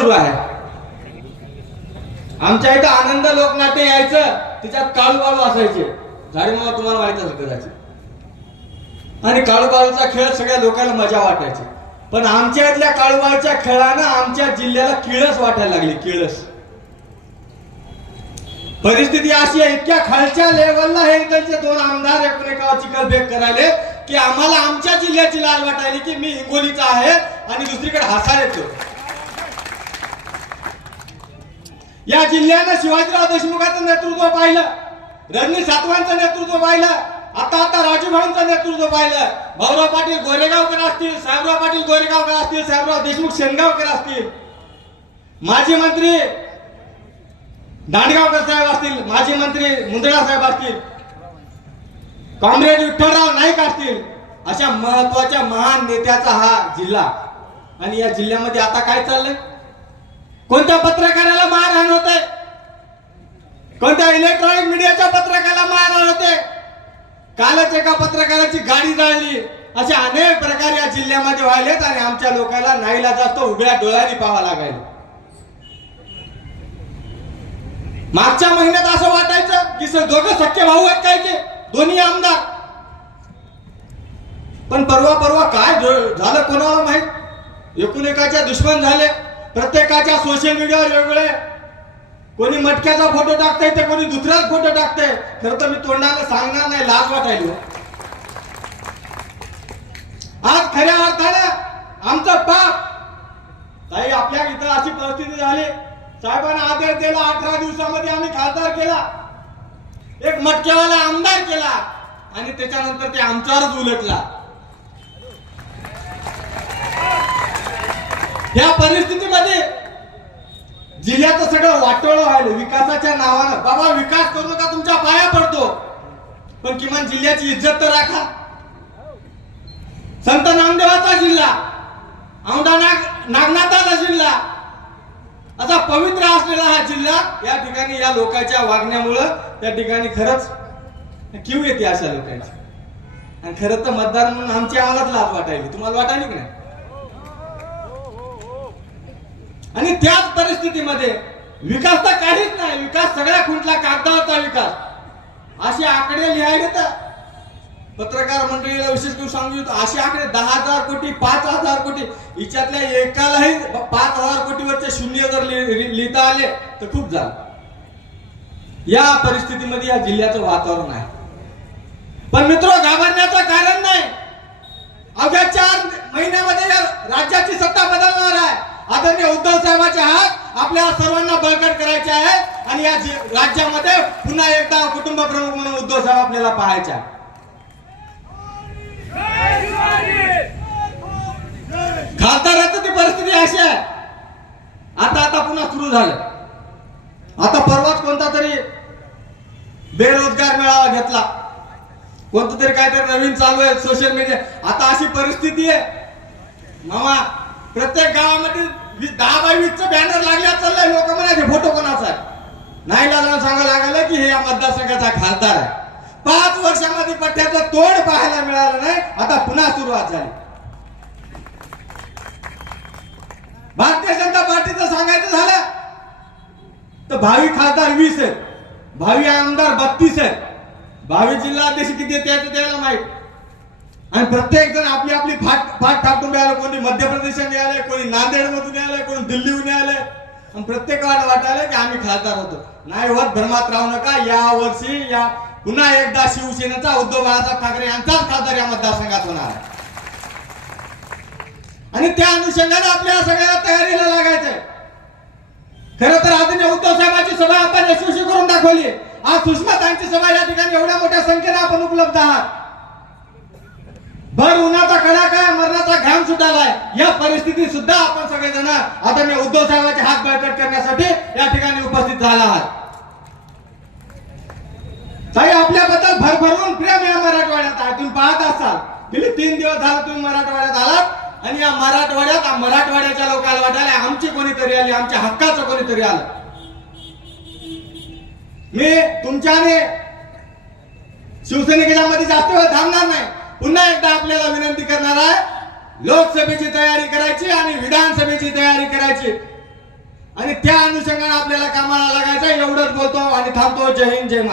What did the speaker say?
सुरू आहे। आमच्या इथं आनंद लोकनाट्य यायचं, तिच्यात काळूबाळू असायचे, झाडे मला तुम्हाला माहित असेल कदाचित। आणि काळूबाळूचा खेळ सगळ्या लोकांना मजा वाटायची, पण आमच्या इथल्या काळूबाळूच्या खेळानं आमच्या जिल्ह्याला किळस वाटायला लागली, किळस। परिस्थिती अशी आहे, इतक्या खालच्या लेवलला हे इकडचे दोन आमदार एकमेकावर चिखलफेक करायले की आम्हाला आमच्या जिल्ह्याची लाज वाटायली की मी हिंगोलीचा आहे आणि दुसरीकडे हसायला येतो। या जिल्ह्याने शिवाजीराव देशमुखांचं नेतृत्व पाहिलं, रणजित सातवांचं नेतृत्व पाहिलं, आता राजूभाऊंचं नेतृत्व पाहिलं। भाऊराव पाटील गोरेगावकर असतील, साहेबराव पाटील गोरेगावकर असतील, साहेबराव देशमुख शेनगावकर असतील, माजी मंत्री दांडगावकर साहेब असतील, माजी मंत्री मुंदडा साहेब असतील, कॉम्रेड विठ्ठलराव नाईक असतील, अशा महत्वाच्या महान नेत्याचा हा जिल्हा। आणि या जिल्ह्यामध्ये आता काय चाललंय? कोणत्या पत्रकाराला मारहाण होते, कोणत्या इलेक्ट्रॉनिक मीडियाच्या पत्रकाराला मारहाण होते, कालच एका पत्रकाराची गाडी जाळली, असे अनेक प्रकार या जिल्ह्यामध्ये व्हायलेत आणि आमच्या लोकांना नाईलाजास्त उघड्या डोळ्यांनी पाहावं लागायला। मागच्या महिन्यात असं वाटायचं की दोघं सख्खे भाऊ आहेत काय ते दोन्ही आमदार, पण परवा काय झालं कोणाला माहित। एकूण-एकाच्या दुश्मन झाले, प्रत्येकाच्या सोशल मीडियावर वेगवेगळे, कोणी मटक्याचा फोटो टाकतंय तर कोणी दुसराच फोटो टाकतंय। खरं तर मी तोंडाने सांगणार नाही, लाज वाटायली। आज खऱ्या अर्थानं आमचं पाप ताई, आपल्या इथं अशी परिस्थिती झाली, साहेबांना आदेश दिला, 18 दिवसामध्ये आम्ही खासदार केला, एक मटक्यावाला आमदार केला आणि त्याच्यानंतर ते आमच्यावरच उलटला। या परिस्थितीमध्ये जिल्ह्याचं सगळं वाटोळं व्हायलं विकासाच्या नावानं। बाबा विकास करू नका, तुमच्या पाया पडतो, पण किमान जिल्ह्याची इज्जत तर राखा। संत नामदेवाचा जिल्हा, औंढा नागनाथाचा जिल्हा, असा पवित्र असलेला हा जिल्हा, या ठिकाणी या लोकांच्या वागण्यामुळं त्या ठिकाणी खरंच किव येते अशा लोकांची। आणि खरं तर मतदार म्हणून आमची आम्हालाच लाज वाटायली, तुम्हाला वाटायली की नाही? आणि त्याच परिस्थितीमध्ये विकास तर काहीच नाही, विकास सगळ्या खुंटला कागदावरचा विकास, असे आकडे लिहायले तर पत्रकार मंडळीला विशेष करून सांगू इच्छितो, असे आकडे 10,000 कोटी, 5,000 कोटी, याच्यातल्या एकालाही 5,000 कोटीवरचे शून्य जर लिहिता आले तर खूप झालं। या परिस्थितीमध्ये या जिल्ह्याचं वातावरण आहे, पण मित्र घाबरण्याचं कारण नाही। अवघ्या 4 महिन्यामध्ये या राज्याची सत्ता बदलणार आहे। आदरणीय उद्धव साहेबांचे हात आपल्या सर्वांना बळकट करायचे आहे आणि या राज्यामध्ये पुन्हा एकदा कुटुंब प्रमुख म्हणून उद्धव साहेब आपल्याला पाहायचे आहे। खासदाराची ती परिस्थिती अशी आहे, आता पुन्हा सुरू झालं। आता परवाच कोणता तरी बेरोजगार मेळावा घेतला, कोणतं तरी काहीतरी नवीन चालू आहे सोशल मीडिया। आता अशी परिस्थिती आहे मामा, प्रत्येक गावामध्ये 10 बाय 20 बॅनर लागल्या चाललंय, लोक म्हणायचे फोटो कोणाचा आहे, नाही लागला सांगायला लागलं की हे या मतदारसंघाचा खासदार आहे। 5 वर्षामध्ये पट्ट्याचं तोड पाहायला मिळालं नाही, आता पुन्हा सुरुवात झाली। भारतीय जनता पार्टीचं सांगायचं झालं तर भावी खासदार 20 आहेत, भावी आमदार 32 आहेत, भावी जिल्हाध्यक्ष किती आहेत त्याला माहित। आणि प्रत्येक जण आपली आपली फाट टाकून आलं, कोणी मध्य प्रदेशाने आले, कोणी नांदेड मधून आले, कोणी दिल्लीहून आले, आणि प्रत्येकाला वाटायला की आम्ही खासदार होतो। नाही होत, भ्रमात राहू नका। या वर्षी पुन्हा एकदा शिवसेनेचा उद्धव बाळासाहेब ठाकरे यांचाच खासदार या मतदारसंघात होणार आहे आणि त्या अनुषंगाने आपल्याला सगळ्याला तयारीला लागायचंय। खरं तर आदरणीय उद्धव साहेबांची सभा आपण यशस्वी करून दाखवली। आज सुषमातांची सभा या ठिकाणी एवढ्या मोठ्या संख्येने आपण उपलब्ध आहात। भर उन्हाचा कडाका, मरणाचा घाम सुटालाय, या परिस्थितीत सुद्धा आपण सगळेजण आदरणीय उद्धव साहेबांचे हात बळकट करण्यासाठी या ठिकाणी उपस्थित झाला आहात। ताई, आपल्याबद्दल भरभरून प्रेम या मराठवाड्यात आहे। तुम्ही पाहत असाल, गेले 3 दिवस झाले तुम्ही मराठवाड्यात आलात आणि या मराठवाड्याच्या लोकांना वाटायला आमची कोणीतरी आली, आमच्या हक्काचं कोणीतरी आलं। मी तुमच्याने शिवसैनिकांच्या मध्ये जास्त वेळ थांबणार नाही। पुन्हा एकदा आपल्याला विनंती करणार आहे, लोकसभेची तयारी करायची आणि विधानसभेची तयारी करायची। आणि त्या अनुषंगाने आपल्याला कामाला लागायचं. एवढंच बोलतो आणि थांबतो. जय हिंद, जय महाराष्ट्र.